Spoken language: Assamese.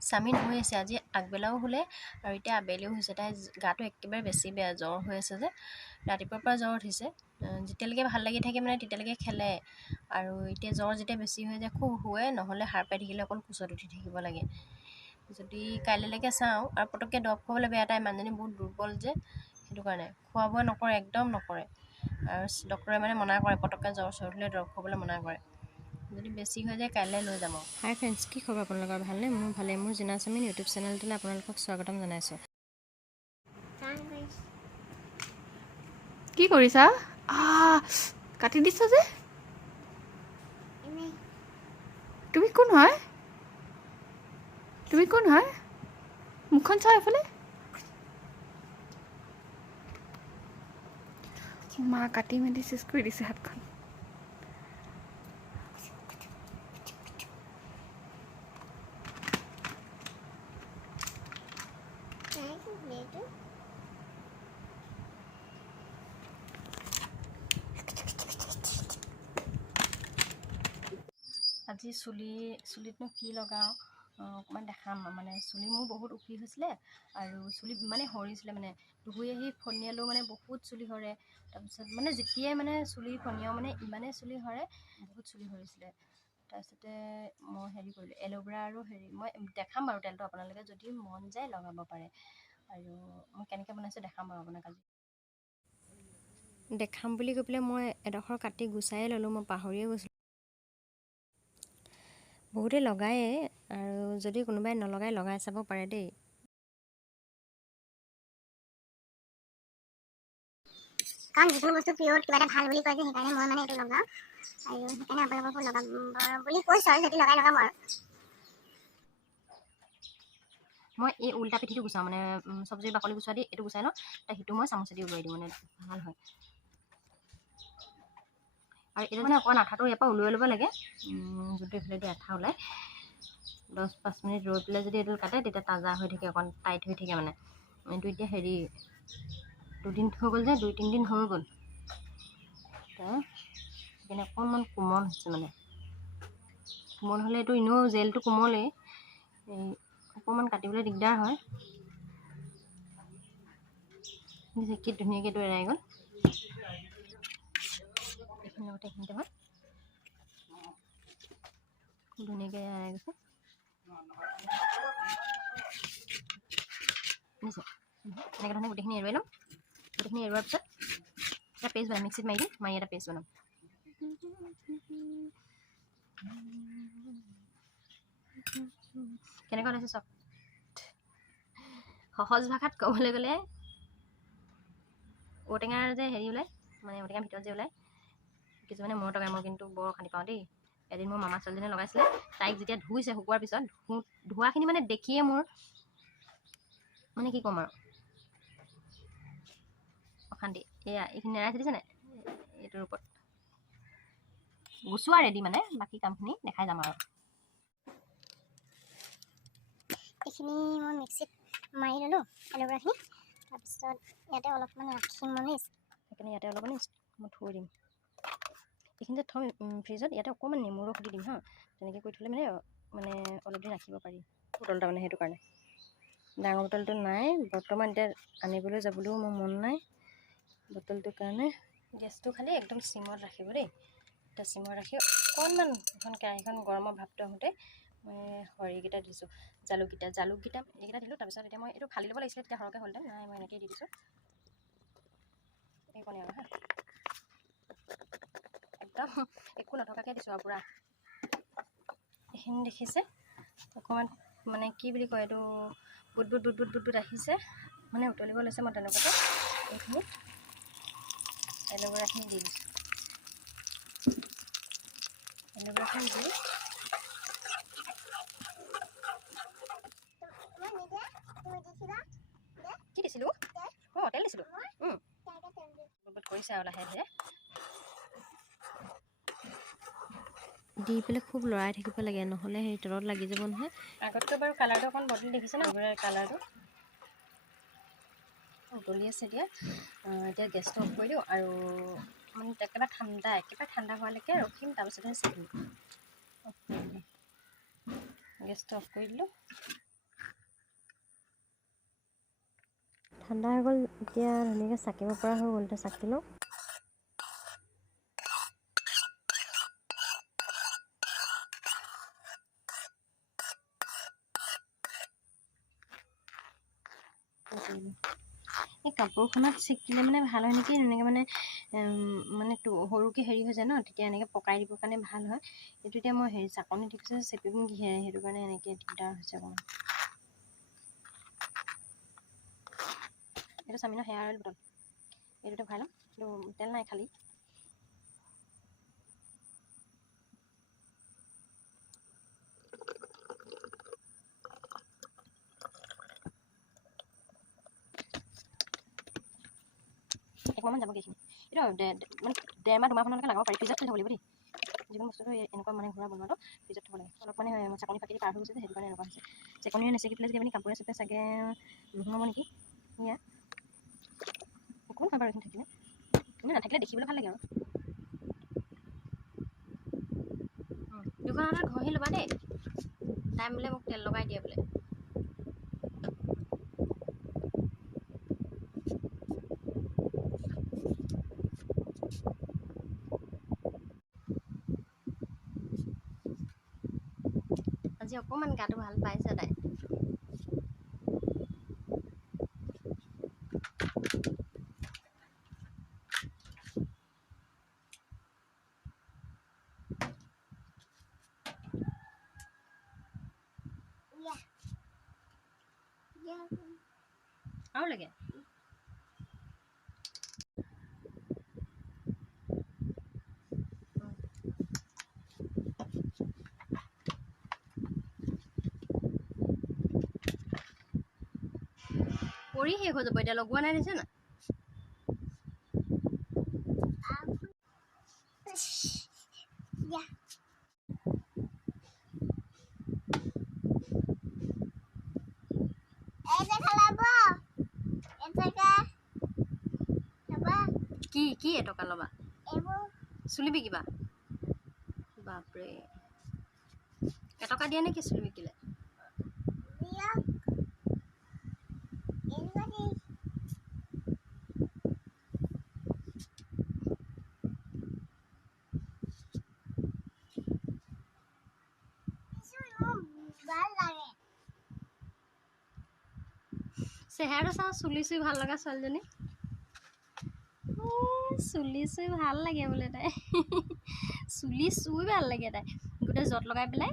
স্বামীন হৈ আছে আজি আগবেলাও হ'লে আৰু এতিয়া আবেলিও হৈছে তাই গাটো একেবাৰে বেছি বেয়া জ্বৰ হৈ আছে যে ৰাতিপুৱাৰ পৰা জ্বৰ উঠিছে যেতিয়ালৈকে ভাল লাগি থাকে মানে তেতিয়ালৈকে খেলে আৰু এতিয়া জ্বৰ যেতিয়া বেছি হৈ যায় খুব শুৱে নহ'লে সাৰ পাই থাকিলে অকল কোচত উঠি থাকিব লাগে যদি কাইলৈলৈকে চাওঁ আৰু পটককৈ দৰৱ খুৱাবলৈ বেয়া তাই মানুহজনী বহুত দুৰ্বল যে সেইটো কাৰণে খোৱা বোৱা নকৰে একদম নকৰে আৰু ডক্টৰে মানে মনা কৰে পটককৈ জ্বৰ চৰ উঠিলে দৰৱ খুৱাবলৈ মনা কৰে যদি বেছি হৈ যায় কাইলৈ লৈ যাম হাই ফ্ৰেণ্ডছ কি খবৰ আপোনালোকৰ ভালনে মোৰ ভালে মোৰ জিনা স্বামীন ইউটিউব চেনেলটোলৈ আপোনালোকক স্বাগতম জনাইছোঁ কি কৰিছা কাটি দিছা যে তুমি কোন হয় মুখখন চাও এফালে মা কাটি মেলি চেচ কৰি দিছে হাতখন আজি চুলিতনো কি লগাওঁ অকণমান দেখাম মানে চুলি মোৰ বহুত উফি হৈছিলে আৰু চুলি মানে সৰিছিলে মানে ধুই আহি ফণিয়ালেও মানে বহুত চুলি সৰে তাৰপিছত মানে যেতিয়াই মানে চুলি ফণিয়াও মানে ইমানেই চুলি সৰে বহুত চুলি সৰিছিলে তাৰপিছতে মই হেৰি কৰিলোঁ এল'ভেৰা আৰু মই দেখাম বাৰু তেলটো আপোনালোকে যদি মন যায় লগাব পাৰে আৰু মই কেনেকৈ বনাইছোঁ দেখাম বাৰু আপোনাক আজি দেখাম বুলি কৈ পেলাই মই এডোখৰ কাটি গুচাই ল'লোঁ মই পাহৰিয়ে গৈছিলোঁ বহুতে লগায়ে আৰু যদি কোনোবাই নলগাই লগাই চাব পাৰে দেই কাৰণ যিকোনো বস্তু পিয়ৰ কিবা এটা ভাল বুলি কয় যে সেইকাৰণে মই মানে এইটো লগাওঁ আৰু সেইকাৰণে আপোনালোককো লগাম বুলি কৈছোঁ আৰু যদি লগাম আৰু মই এই উল্টা পিঠিটো গুচাওঁ মানে চব্জিৰ বাকলি গুচোৱা দি এইটো গুচাই ন সেইটো মই চামুচেদি উলিয়াই দিওঁ মানে ভাল হয় আৰু এইটো মানে অকণমান আঠাটো ইয়াৰ পৰা উলিয়াই ল'ব লাগে যোনটো এইফালেদি আঠা ওলায় 10-5 মিনিট ৰৈ পেলাই যদি এইটো কাটে তেতিয়া তাজা হৈ থাকে অকণ টাইট হৈ থাকে মানে এইটো এতিয়া হেৰি দুদিন হৈ গ'ল যে 2-3 দিন হৈ গ'ল সেইকাৰণে অকণমান কোমল হৈছে মানে কোমল হ'লে এইটো এনেও জেলটো কোমলেই এই অকণমান কাটিবলৈ দিগদাৰ হয় কি ধুনীয়াকৈ এইটো এৰাই গ'ল এইখিনিতে হয় ধুনীয়াকৈ এৰাই গৈছে বুজিছে এনেকৈ ধৰণে গোটেইখিনি এৰুৱাই ল'ম গোটেইখিনি এৰুৱাৰ পিছত এটা পেষ্ট বনাম মিক্সিত মাৰি দিম মাৰি এটা পেষ্ট বনাম কেনেকুৱা ওলাইছে চব সহজ ভাষাত ক'বলৈ গ'লে ঔটেঙাৰ যে হেৰি ওলায় মানে ঔটেঙাৰ ভিতৰত যে ওলায় কিছুমানে মূৰত লগাই মই কিন্তু বৰ অশান্তি পাওঁ দেই এদিন মোৰ মামা ছোৱালীজনীয়ে লগাইছিলে তাইক যেতিয়া ধুইছে শুকোৱাৰ পিছত ধোৱাখিনি মানে দেখিয়ে মোৰ মানে কি ক'ম আৰু অশান্তি এয়া এইখিনি নেৰাই থৈ দিছে নাই এইটোৰ ওপৰত গুচোৱা ৰেডি মানে বাকী কামখিনি দেখাই যাম আৰু এইখিনি মই মিক্সিত মাৰি ল'লোঁ এল'ভেৰাখিনি তাৰপিছত ইয়াতে অলপমান ৰাখিম মানে সেইকাৰণে ইয়াতে অলপমান মই থৈ দিম এইখিনিতে থ'ম ফ্ৰিজত ইয়াতে অকণমান নেমু ৰস দি দিম হা তেনেকৈ কৰি থ'লে মানে অলপ দিন ৰাখিব পাৰি বটল এটা মানে সেইটো কাৰণে ডাঙৰ বটলটো নাই বৰ্তমান এতিয়া আনিবলৈ যাবলৈও মোৰ মন নাই বটলটোৰ কাৰণে গেছটো খালি একদম চিমত ৰাখিব দেই এতিয়া চিমত ৰাখি অকণমান এখন কেৰাহীখন গৰমৰ ভাপটো আহোঁতে মই সৰিকেইটা দিছোঁ জালুককেইটা এইকেইটা দিলোঁ তাৰপিছত এতিয়া মই এইটো ফালি ল'ব লাগিছিলে তেতিয়া সৰহকৈ হ'লহেঁতেন নাই মই এনেকৈয়ে দি দিছোঁ এইকণে আৰু হা একদম একো নথকাকৈ দিছোঁ আৰু পূৰা এইখিনি দেখিছে অকণমান মানে কি বুলি কয় এইটো বুট আহিছে মানে উতলিব লৈছে মই তেনেকুৱাতে এইখিনি এল'ভেৰাখিনি দি দিছোঁ এল'ভেৰাখিনি দি কি দিছিলোঁ অঁ তেল দিছিলোঁ কৰিছে আৰু লাহে লাহে দি পেলাই খুব লৰাই থাকিব লাগে নহ'লে সেই তলত লাগি যাব নহয় আগতকৈ বাৰু কালাৰটো অকণ বদলি দেখিছে ন কালাৰটো উতলি আছে এতিয়া গেছটো অফ কৰি দিওঁ আৰু মানে একেবাৰে ঠাণ্ডা হোৱালৈকে ৰখিম তাৰপিছতহে চাকিম গেছটো অফ কৰি দিলোঁ ঠাণ্ডা হৈ গ'ল, এতিয়া ধুনীয়াকৈ চাকিব পৰা হৈ গ'ল। এতিয়া চাকি লওঁ। এই কাপোৰখনত চেকিলে মানে ভাল হয় নেকি, এনেকৈ মানে সৰুকৈ হেৰি হৈ যায় ন, তেতিয়া এনেকৈ পকাই দিবৰ কাৰণে ভাল হয়। এইটো এতিয়া মই হেৰি চাকনি দেখিছোঁ চেপিম কিহেৰে, সেইটো কাৰণে এনেকৈ দিগদাৰ হৈছে অকণমান। এইটো চামিনৰ হেয়াৰ অইল বটল, এইটোতে ভৰাই ল'ম। কিন্তু তেল নাই খালী। একমাহমান যাবগৈ এইখিনি। এইটো মানে 1.5 মাহ 2 মাহমানলৈকে লগাব পাৰি। ফ্ৰিজত থৈ থ'ব লাগিব দেই। যিকোনো বস্তুটো এনেকুৱা মানে ঘূৰা বনোৱাটো ফ্ৰিজত থ'ব লাগে। অলপ মানে চাকনি ফাটি পাৰ হৈ গৈছে যে, সেইটো কাৰণে এনেকুৱা হৈছে। চেকনিৰে নেচেকি পেলাই যদি আপুনি কাপোৰে চাপে চাগে নোসোমাব নেকি। এয়া একো নহয় বাৰু, এইখিনি থাকিলে কিন্তু নাথাকিলে দেখিবলৈ ভাল লাগে আৰু। দুখন হাতত ঘঁহি ল'বা দেই। টাইম বোলে মোক তেল লগাই দিয়ে বোলে। আজি অকণমান গাটো ভাল পাইছে তাই। আৰু লাগে পৰি শেষ হৈ যাব। এতিয়া লগোৱা নাই দিছে না। কি কি এটকা ল'বা? চুলি বিকিবা? বাপৰে, এটকা দিয়া নেকি চুলি বিকিলে? চেহেৰাটো চাওঁ, চুলি চুই ভাল লগা ছোৱালীজনী। চুলি চুই ভাল লাগে বোলে তাই। চুলি চুই ভাল লাগে তাই। গোটেই যত লগাই পেলাই